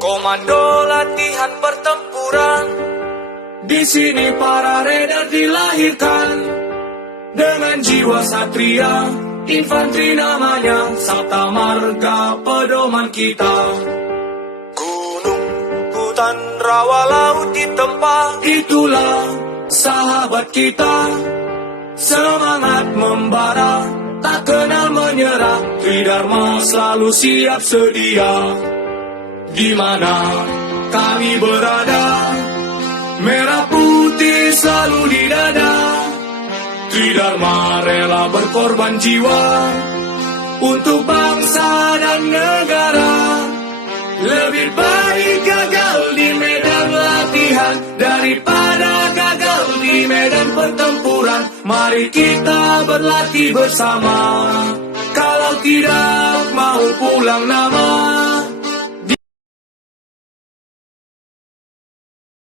Komando latihan pertempuran. Di sini para raiders dilahirkan dengan jiwa satria. Infanteri namanya, Sabta Marga pedoman kita. Gunung, hutan, rawa, laut ditempa, itulah sahabat kita. Semangat membara, tak kenal menyerah. Tridharma selalu siap sedia. Di mana kami berada, merah putih selalu di dada. Tridharma rela berkorban jiwa untuk bangsa dan negara. Lebih baik gagal di medan latihan daripada gagal di medan pertempuran. Mari kita berlatih bersama, kalau tidak mau pulang nama.